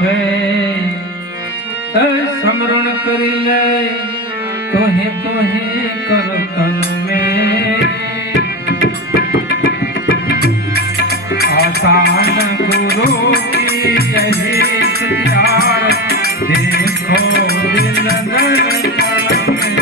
पासे समरण करी ले तो हे कर तन में आसान गुरु की यही प्यार देखो दिल दर्पण में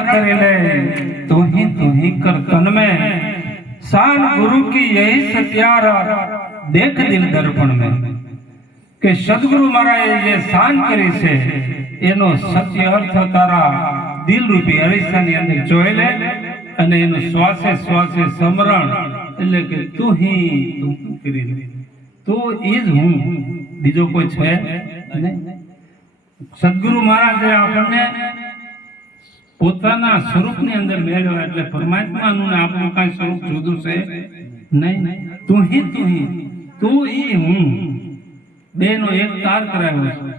स्मरण कर ले तू ही कर तन में शान गुरु की यही सत्यारा देख दिल दर्पण में કે સદગુરુ મહારાજે જે શાન કરી છે એનો સત્ય અર્થ તારા દિલ રૂપી અરીસાની અંદર જોઈ લે અને એનું શ્વાસે શ્વાસે સ્મરણ એટલે કે તું કરી લે તું ઈ જ હું બીજો કોઈ છે નહીં સદગુરુ મહારાજે આપણને પોતાના સ્વરૂપની અંદર મેળવ્યા એટલે પરમાત્માનું ને આપણું કાંઈ સ્વરૂપ જુદું છે નહીં તું ઈ હું બેનો એક તાર કરાવ્યો છે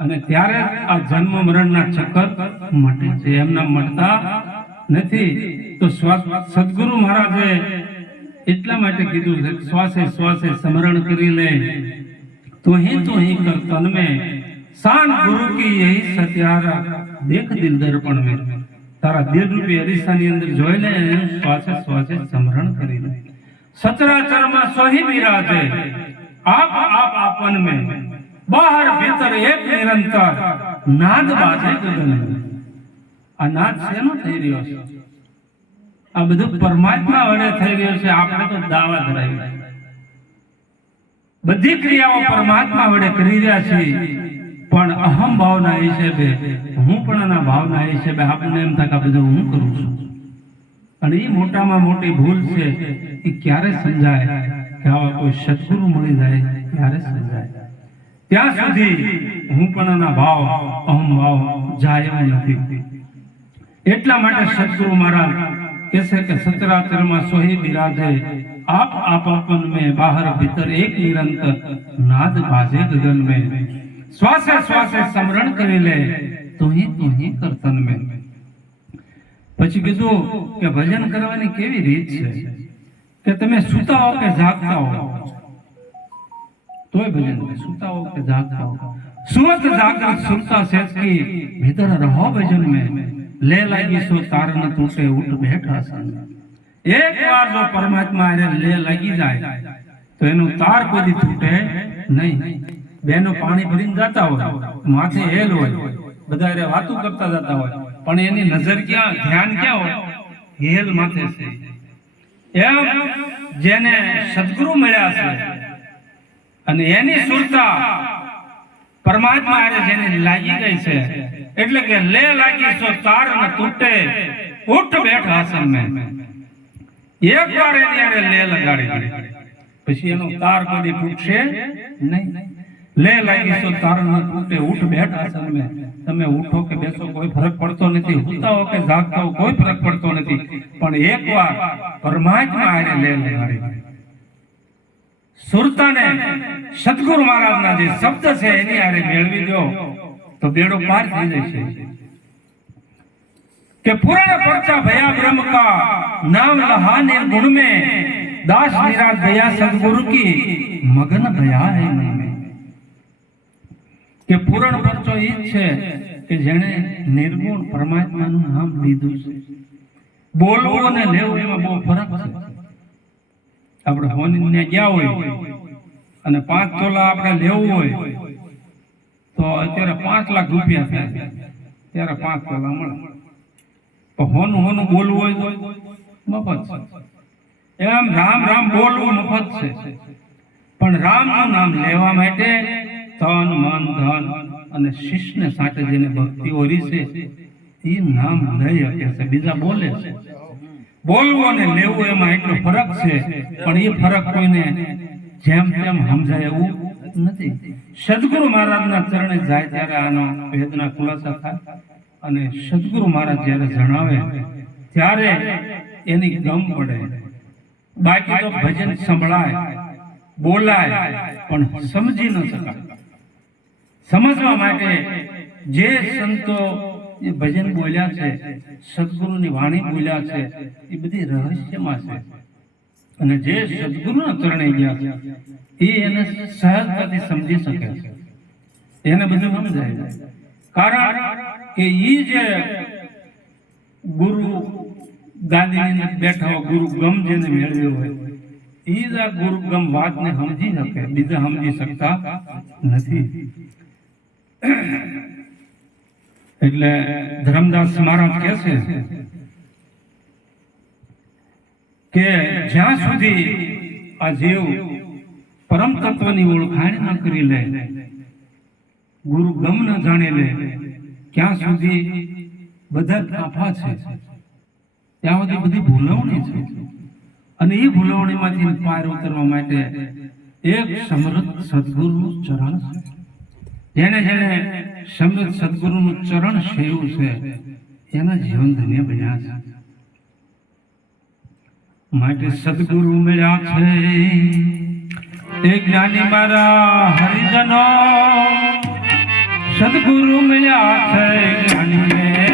અને ત્યારે આ જન્મ મરણના ચક્કર મટે છે એમના મટતા નથી તો સદગુરુ મહારાજે એટલા માટે કીધું છે શ્વાસે શ્વાસે સ્મરણ કરી લે તું ही कर तन में शान गुरु की यही सत्यारा देख दिल दर्पण में तारा दिल रूपी अरीसाની અંદર જોઈ લે શ્વાસે શ્વાસે સ્મરણ કરી લે સચરાચર માં સોહી બિરાજે आप आपन में बाहर भीतर एक निरंतर नाद बाजे गगन में आ नाद શેનો થઈ રહ્યો છે આ બધું પરમાત્મા વડે થઈ રહ્યો છે આપણે તો દાવા ધરાવી બધી ક્રિયાઓ પરમાત્મા વડે કરી રહ્યા છીએ પણ અહમ ભાવના હિસાબે હું પણ ભાવના હિસાબે આપણને એમ થાય કે બધું હું કરું છું અને એ મોટામાં મોટી ભૂલ છે એ ક્યારે સમજાય કે આવા કોઈ સદગુરુ મળી જાય ત્યારે સમજાય ત્યાં સુધી હું પણ ભાવ અહમ ભાવ જાય એવું નથી એટલા માટે સદગુરુ મહારાજ કહેશે કે સચરાચરમાં સોહી બિરાજે आप आपन में बाहर भीतर एक निरंतर नाद बाजे गगन में श्वासे श्वासे स्मरण કરી લે તું ही कर तन में પછી કીધું કે ભજન કરવાની કેવી રીત છે કે તમે સૂતા હો કે જાગતા હો તોય ભજન કરે સૂતા હો કે જાગતા હો સુરત જાગૃત સુરતા सेज की भीतर रहो भजन में ले लागी सो तार न टूटे उठ बैठ आसन एक बार जो परमात्मा रे ले लगी जाए तो एनो तार कोई दी टूटे नहीं बेनो पानी भरीने जाता हो माथे हेल होय બધા રે વાતો કરતા જતા હોય પણ એની નજર ક્યાં ધ્યાન ક્યાં હોય હેલ માથે છે એમ જેને સદગુરુ મળ્યા છે અને એની સુરતા પરમાત્મા રે જેને લાગી ગઈ છે એટલે કે લે લાગી સો તાર ન તૂટે ઉઠ બેઠ આસન में एक बार एनी आरे ले लगाड़ी પછી એનો તાર કદી તૂટશે નહીં ले लागी सो तार न टूटे उठ बैठ आसन में તમે ઉઠો કે બેસો કોઈ ફરક પડતો નથી ઉઠતા હો કે જાગતા હો કોઈ ફરક પડતો નથી પણ એકવાર પરમાત્મા આરે લે લગાડી સુરતાને સદગુરુ મહારાજના જે શબ્દ છે એની આરે મેળવી દો તો બેડો પાર થઈ જશે કે पुराण पर्चा भया ब्रह्म का नाम लहाने गुण में दास निराश दया सदगुरु की मगन भया है मन में કે પૂરણ પરચો ઈ છે કે જેણે નિર્ગુણ પરમાત્માનું નામ લીધું છે બોલવું અને લેવું એમાં બહુ ફરક છે આપણે હોનીને ગયા હોય અને 5 તોલા આપણે લેવું હોય તો અત્યારે 5 લાખ રૂપિયા થાય ત્યારે 5 તોલા મળે તો હોનું બોલવું હોય તો મફત છે એમ રામ રામ બોલવું મફત છે પણ રામનું નામ લેવા માટે તન મન ધન અને શિષ્યને સાથે જેને ભક્તિ ઓરી છે એ નામ લઈ શકે છે બીજા બોલે છે બોલવું અને લેવું એમાં એટલો ફરક છે પણ એ ફરક કોઈને જેમ તેમ સમજાય એવું નથી સદગુરુ મહારાજના ચરણે જાય ત્યારે આનો ભેદના ખુલાસા થાય અને સદગુરુ મહારાજ જ્યારે જણાવે ત્યારે એની ગમ પડે બાકી તો ભજન સંભળાય બોલાય પણ સમજી ન શકાય સમજવા માટે જે સંતો એ ભજન બોલ્યા છે સદગુરુની વાણી બોલ્યા છે એ બધી રહસ્યમાં છે અને જે સદગુરુના ચરણે ગયા છે એ એને સહજતાથી સમજી શકે છે એને બધું સમજાય કારણ કે એ જે ગુરુ ગાદીની બેઠા હોય ગુરુ ગમ જેને મેળવ્યો હોય એ જ આ ગુરુ ગમ વાતને સમજી શકે બીજા સમજી શકતા નથી એટલે ધર્મદાસ મહારાજ કહે છે કે જ્યાં સુધી આ જીવ પરમ તત્વની ઓળખાણ ન કરી લે, ગુરુ ગમ ન જાણી લે, ત્યાં સુધી બધા કાફા છે, ત્યાં સુધી બધી ભૂલવણી છે. અને એ ભૂલવણીમાંથી પાર ઉતરવા માટે એક સમૃદ્ધ સદગુરુનું ચરણ છે. જેને જેને સમૃદ્ધ સદગુરુનું ચરણ સેવ્યું છે એના જીવન ધન્ય બન્યા છે. માટે સદગુરુ મળ્યા છે એ જ્ઞાની મારા હરિજનો, સદગુરુ મળ્યા છે જ્ઞાની